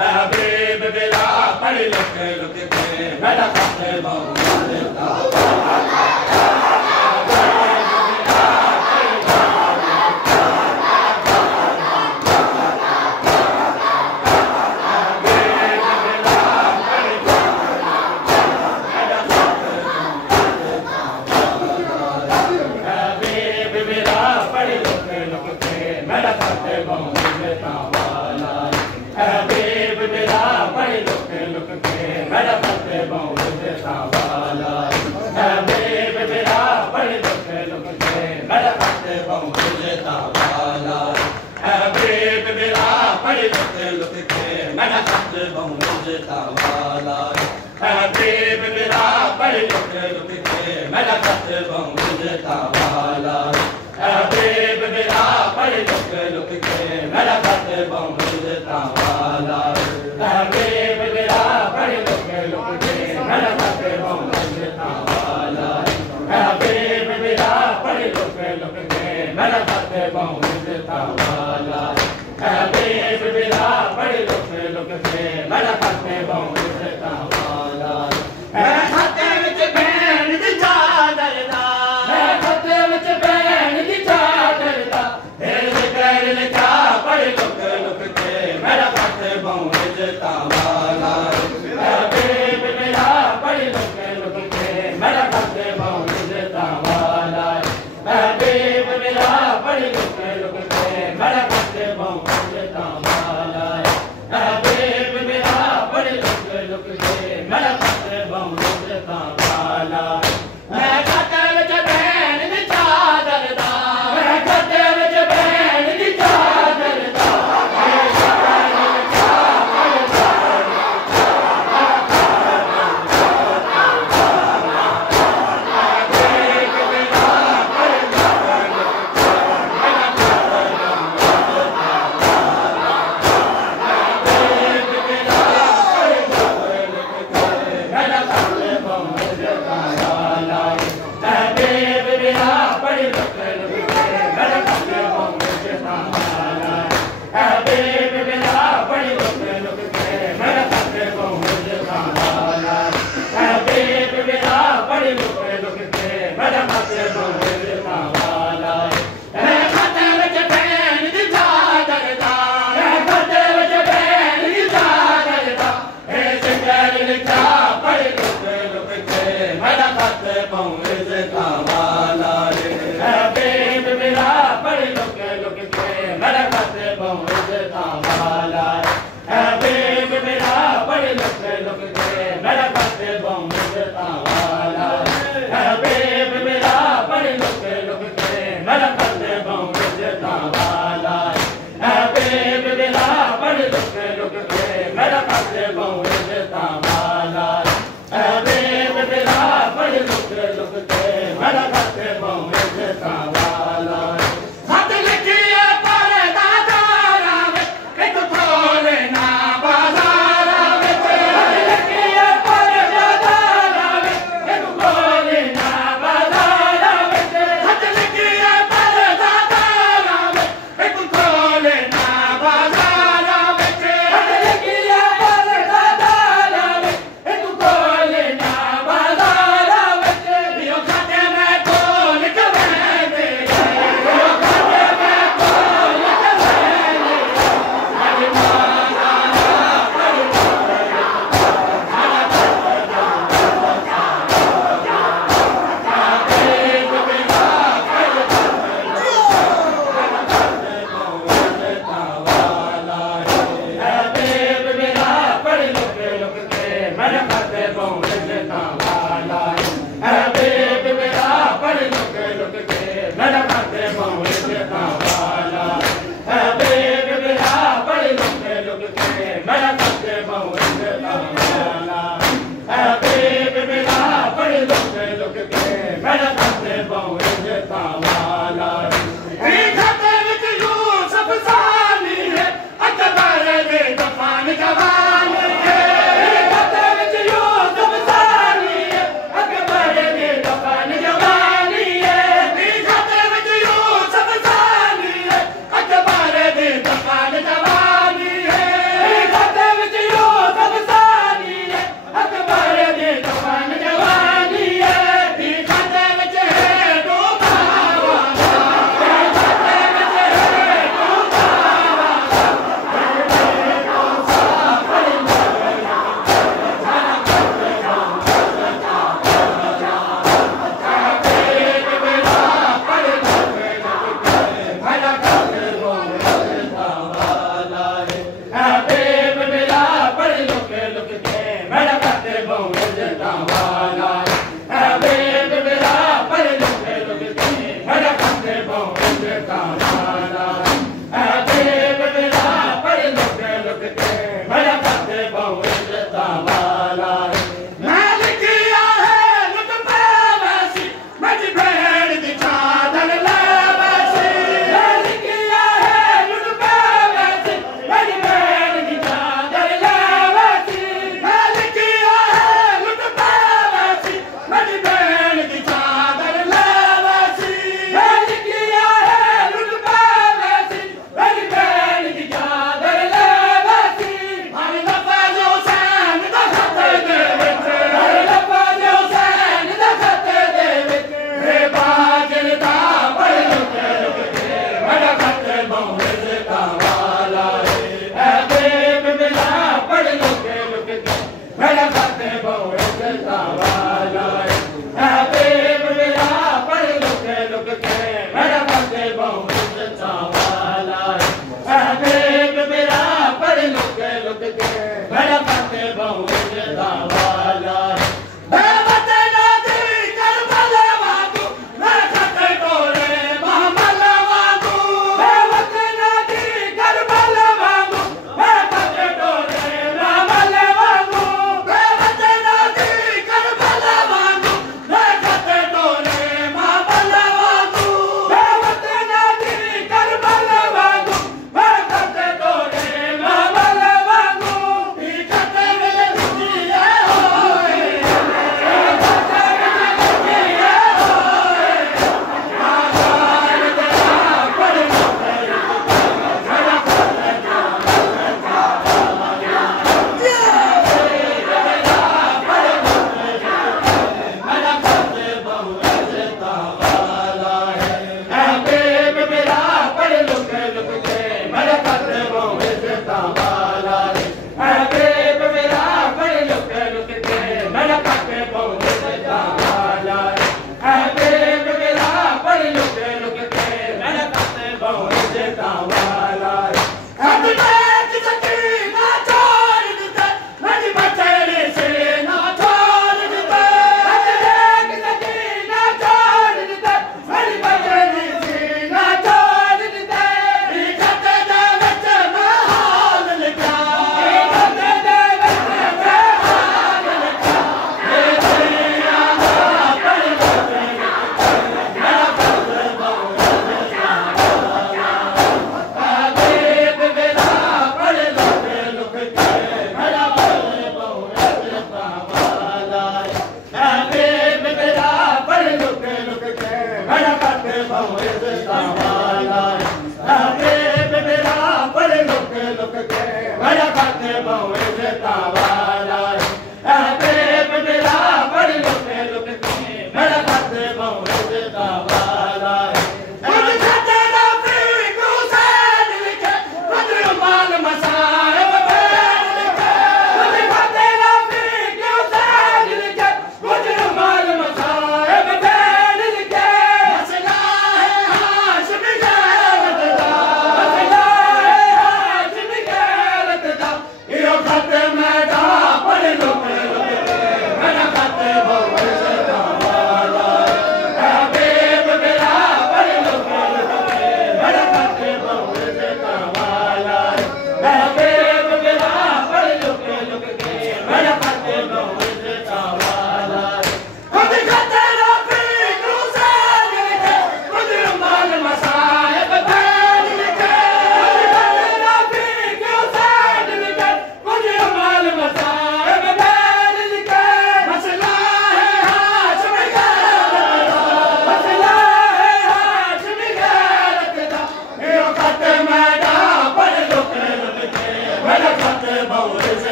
हबीब बिला पढ़ look look के मेरा खत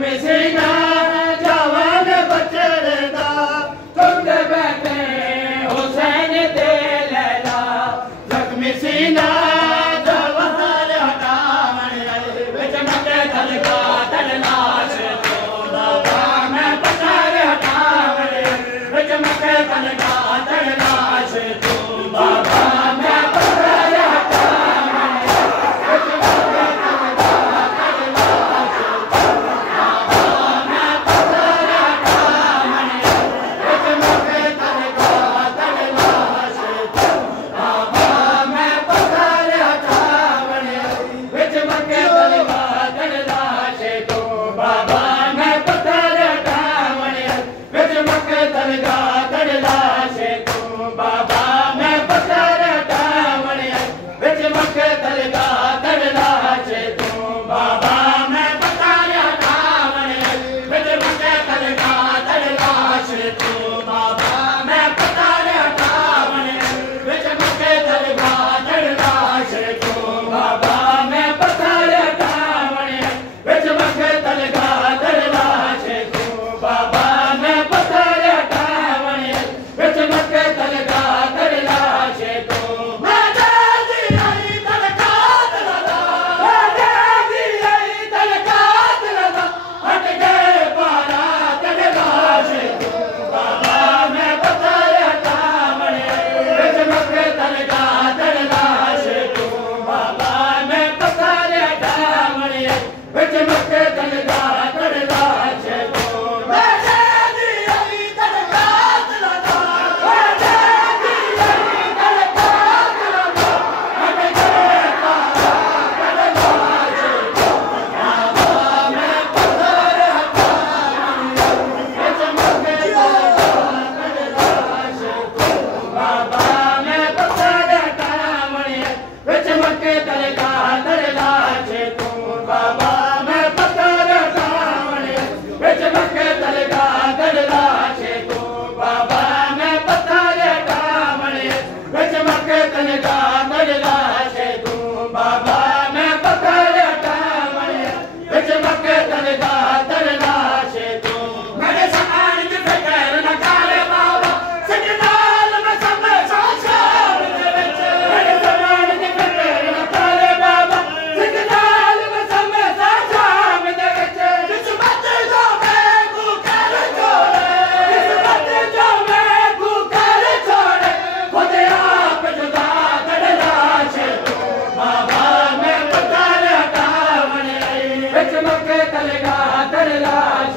जख्मी सीना जवान बचड़दा तुंद बैठे हुसैन दे लैला जख्मी सीना जवान हटावन विच मके तलका तड़लाश बाबा मैं पत्थर हटावन विच मके तलका तड़लाश बाबा मैं पत्थर हटावन विच मके तलका तड़लाश बाबा मैं पत्थर हटावन विच मके तलका तड़लाश बाबा मैं पत्थर हटावन विच मके तलका तड़लाश बाबा मैं पत्थर हटावन विच मके तलका तड़लाश बाबा मैं पत्थर हटावन विच मके तलका तड़लाश बाबा मैं पत्थर हटावन विच मके तलका तड़लाश बाबा मैं पत्थर हटावन विच मके तलका तड़लाश बाबा मैं पत्थर हटावन विच मके तलका तड़लाश बाबा मैं पत्थर हटावन विच मके तलका तड़लाश मैं जादी आई तलका तड़ला मैं जादी आई तलका तड़ला हट गए पारा तड़लाश बाबा मैं पत्थर हटावन विच मके तलका तड़लाश बाबा मैं पत्थर हटावन विच मके तलका तड़लाश मैं जादी आई तलका तड़ला मैं जादी आई तलका तड़ला हट गए पारा तड़लाश बाबा मैं पत्थर हटावन विच मके तलका तड़लाश बाबा मैं पत्थर हटावन विच मके तलका तड़लाश बाबा मैं पत्थर हटावन विच मके तलका तड़लाश बाबा मैं पत्थर हटावन विच मके तलका तड़लाश बाबा मैं पत्थर हटावन विच मके तलका तड़लाश मेरे समान की फिक्र न कर बाबा सिकनाल में सब शान दे विच मेरे समान की फिक्र न कर बाबा सिकनाल में सब शान दे विच किस्मत जो मैं तू कर छोड़े किस्मत जो मैं तू कर छोड़े खुद आप जुदा तड़लाश बाबा मैं पत्थर हटावन विच मके तलका तड़लाश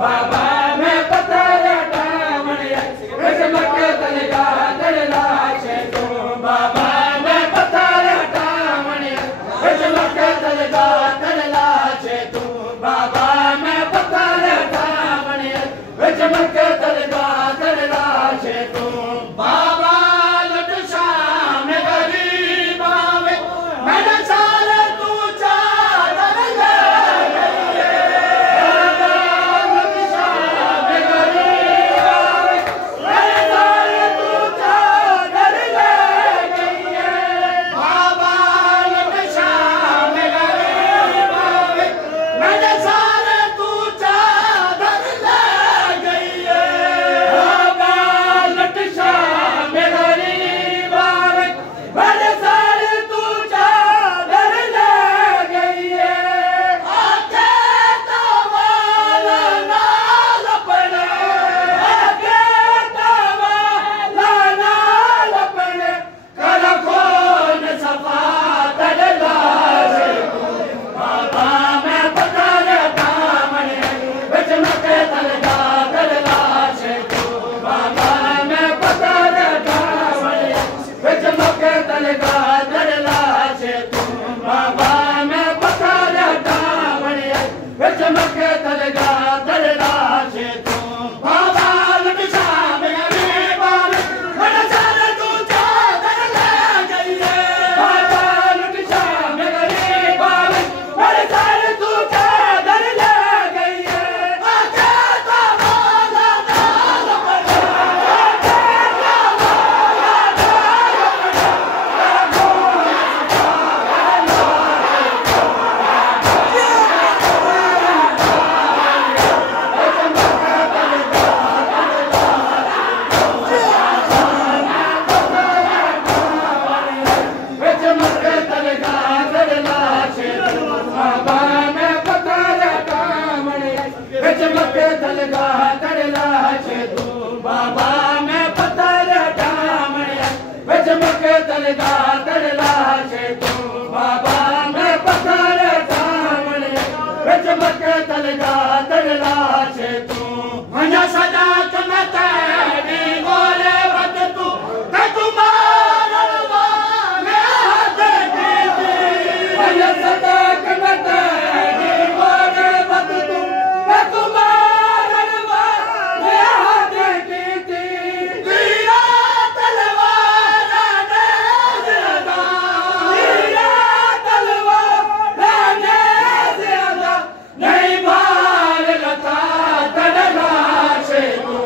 बाबा मैं पत्थर हटावन विच मके तलका तड़लाश बाबा मैं पत्थर हटावन विच मके तलका तड़लाश बाबा मैं पत्थर हटावन विच मके तलका तड़लाश बाबा लट शाम गरीब आवे मैंने सारे तू चादर ले गई बाबा लट शाम गरीब आवे मैंने सारे तू चादर ले गई बाबा लट शाम गरीब आवे मैंने सारे तू चादर ले गई बाबा लट शाम गरीब आवे मैंने सारे तू चादर ले गई आके तवाला नाल पड़े आके तवाला नाल पड़े कर खोन सफा तड़लाश बाबा मैं पत्थर हटावन विच मके तलका तड़लाश बाबा मैं पत्थर हटावन विच मके तलका तड़लाश बाबा मैं पत्थर हटावन विच मके तलका तड़लाश बाबा लट शाम गरीब आवे मैंने सारे तू चादर ले गई बाबा लट शाम गरीब आवे मैंने सारे तू चादर ले गई आके तवाला नाल पड़े आके तवाला नाल पड़े बिच मक्के दरगाह तड़ला छे तू बाबा मैं पत्थर डामणिया बिच मक्के दरगाह तड़ला छे तू बाबा मैं पत्थर डामणिया बिच मक्के दरगाह तड़ला छे तू वञा सदा चमता दी गोले वद तू ते तू मारण वाले हाथ दी वञा सदा चमता दी गोले वद तू ते तू मारण वाले हाथ दी तीरा तलवार ने ज़्यादा तीरा तलवार ने ज़्यादा नहीं भार लता तड़ला छे तू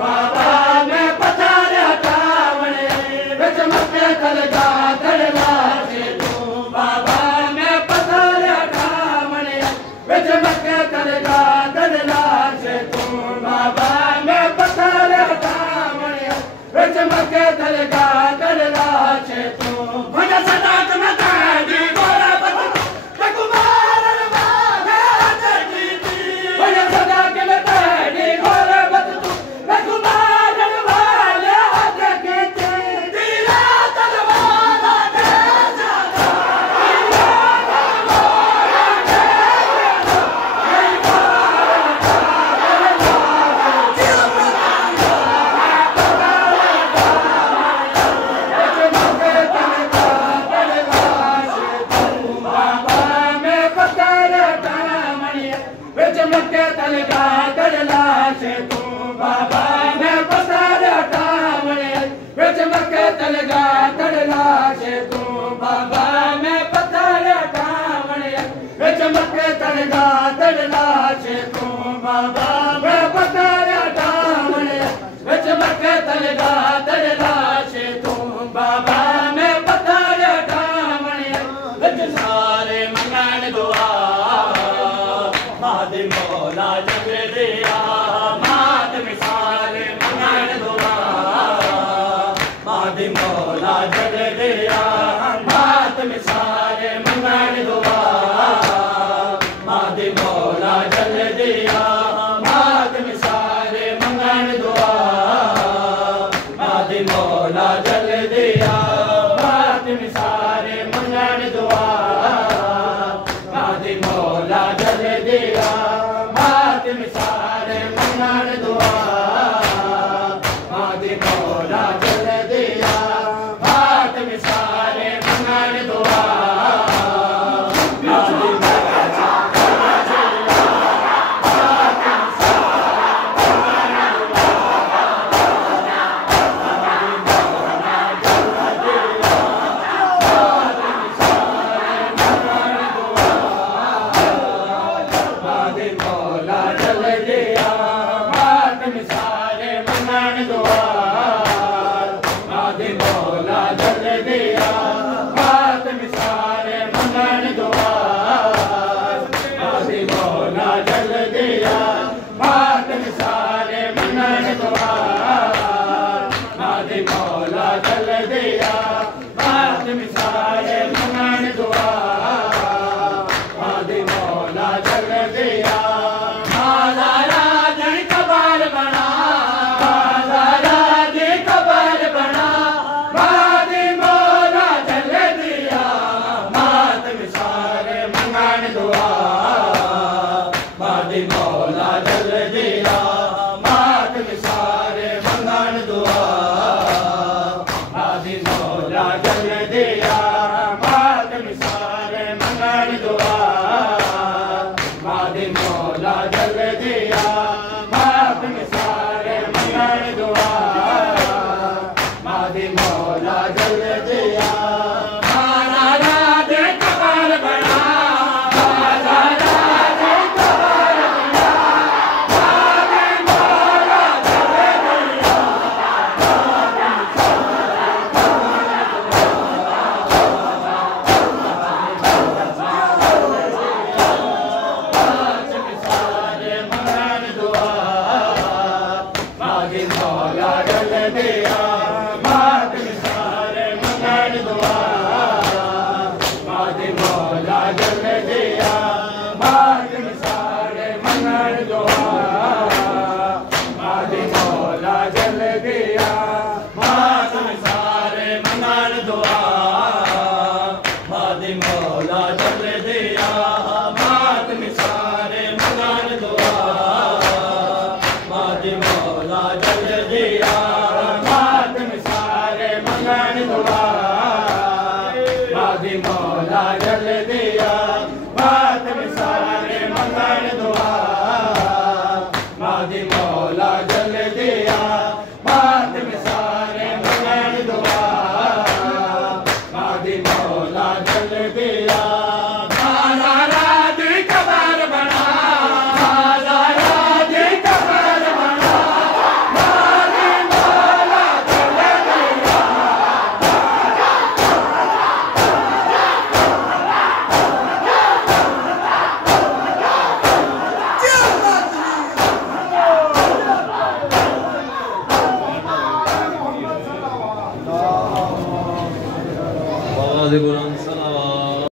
बाबा मैं पत्थर डामणे बिच मक्के दरगाह तड़ला छे तू बाबा मैं पत्थर डामणे बिच मक्के दरगाह तड़ला छे तू बाबा मैं पत्थर डामणे बिच मक्के दरगाह तड़ला छे तू वञा सदा चमता दी गोरा बद ते कुमारन वाले हाथ दी वञा सदा चमता दी गोरा बद ते कुमारन वाले हाथ दी तीरा तलवार ने ज़्यादा बिच मक्के दरगाह तड़ला छे तू बाबा मैं पत्थर डामणे बिच मक्के दरगाह तड़ला छे तू बाबा मैं पत्थर डामणे बिच मक्के दरगाह तड़ला छे तू बाबा मैं पत्थर डामणे बिच मक्के दरगाह तड़ला छे तू बाबा मैं पत्थर डामणे बिच सारे मंगण दुआ माद मौला जग दिया माद मिसाल मंगण दुआ माद मौला जग दिया माद मिसाल मंगण दुआ माद मौला जग दिया माद मिसाल मंगण दुआ माद मौला जग दिया माद मिसाल मंगण दुआ माद मौला जग दिया माद मिसाल मंगण दुआ माद मौला जग दिया माद मिसाल मंगण दुआ माद मौला जग दिया माद मिसाल मंगण दुआ माद मौला जग दिया माद मिसाल मंगण दुआ माद मौला जग दिया माद मिसाल मंगण दुआ माद मौला जग दिया माद मिसाल मंगण दुआ माद मौला जग दिया मादारा जन कबाल बना मादारा जी कबाल बना माद मौला जग दिया माद मिसाल मंगण दुआ माद मौला जग दिया माद मिसाल मंगण दुआ माद मौला जग दिया माद मिसाल मंगण दुआ माद मौला जग दिया माद मिसाल मंगण दुआ माद मौला जग दिया मादारा दे कबाल बना मादारा दे कबाल बना माद मौला जग दिया माद मिसाल मंगण दुआ दुआ मादी मौला जल दिया मातम सारे मंगन दुआ मादी मौला जल दिया मातम सारे मंगन दुआ मादी मौला जल दिया मातम सारे मंगन दुआ मादी मौला जल दिया मातम सारे मंगन दुआ मादी मौला जल दिया मातम सारे मंगन दुआ मादी मौला जल दिया हज़ारा दी कबर बना हज़ारा दी कबर बना मादी मौला जल दिया बाबा जी गुलाम